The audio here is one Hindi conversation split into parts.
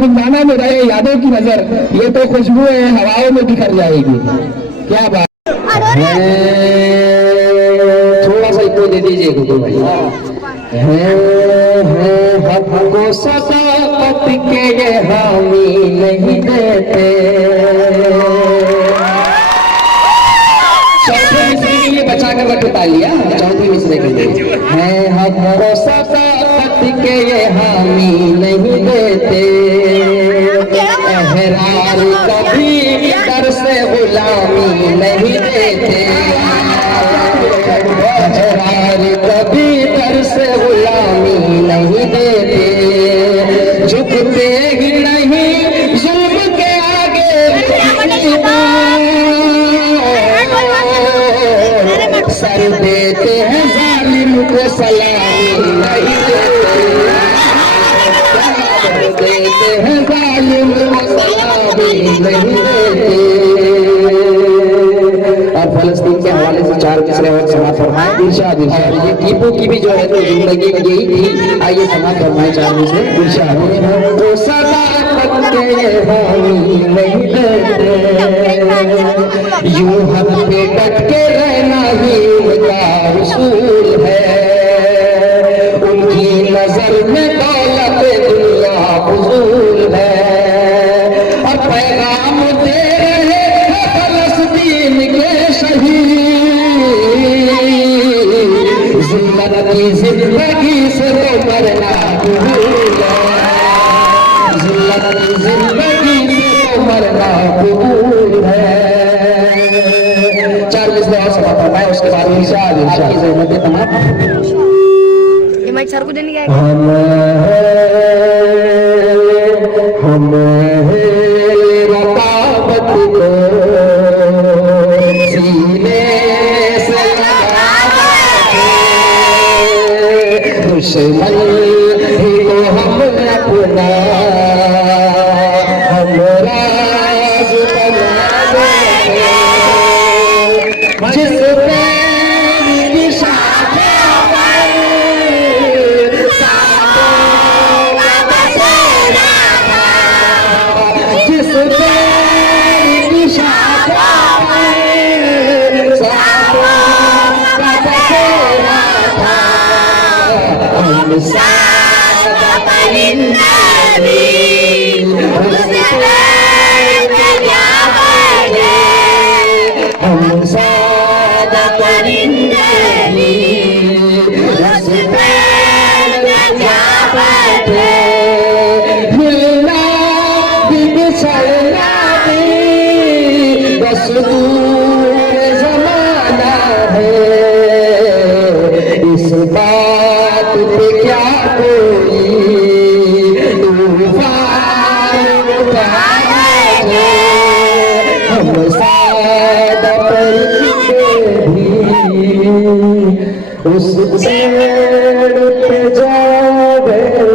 गुमनामा में रहे यादों की नजर, ये तो खुशबू है हवाओं में बिखर जाएगी। क्या बात है, थोड़ा सा इको दे दीजिए गुड्डू भाई। हमको सदाकत के ये हामी नहीं देते, चौथे मिसरे के लिए बचा कर रखे तालियां, चौथे मिसरे के लिए है। हमको सदाकत के ये हामी नहीं देते, एहरार कभी दर से गुलामी नहीं देते, एहरार कभी दर से गुलामी नहीं देते, झुकते ही नहीं जुल्म के आगे, सर देते हैं जालिम को सलामी नहीं देते, देते हैं जालिम को सलामी नहीं देते। और फलस्तीन के हवाले से 4 मिसरे और समाप्त फरमाए। इरशाद इरशाद, ये टीपू की भी जो है तो जिंदगी यही थी। आइए समाप्त फरमाए 4 मिसरे। इरशाद, तो सदाकत के हामी नहीं देते, यूं हम पे डट के रहना ही उनका उसूल है, उनकी नजर में दौलत दुनिया फजूल है, और पैगाम दे रहे हैं फलस्तीन के शहीद, जिल्लत की जिंदगी से तो मरना कबूल है, जिल्लत की जिंदगी से तो मरना कबूल है। 4 मिसरे और समाप्त फरमाए, उसके बाद इरशाद इरशाद की ज़हमत तमाम ये माइक सर को देने का हम रकाबत को सीने से दुश्मन ही को हम अपना हम राज बना देंगे, जिस जमाना है, इस बात पे क्या कोई तूफान उठाए, हम सादा परिंदे भी उस पेड़ पे जा बैठे।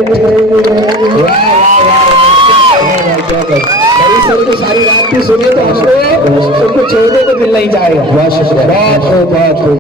सर को सारी रात की सुने तो हमको उनको छोड़ने को मिल नहीं जाएगा। बहुत शुक्रिया, बहुत बहुत।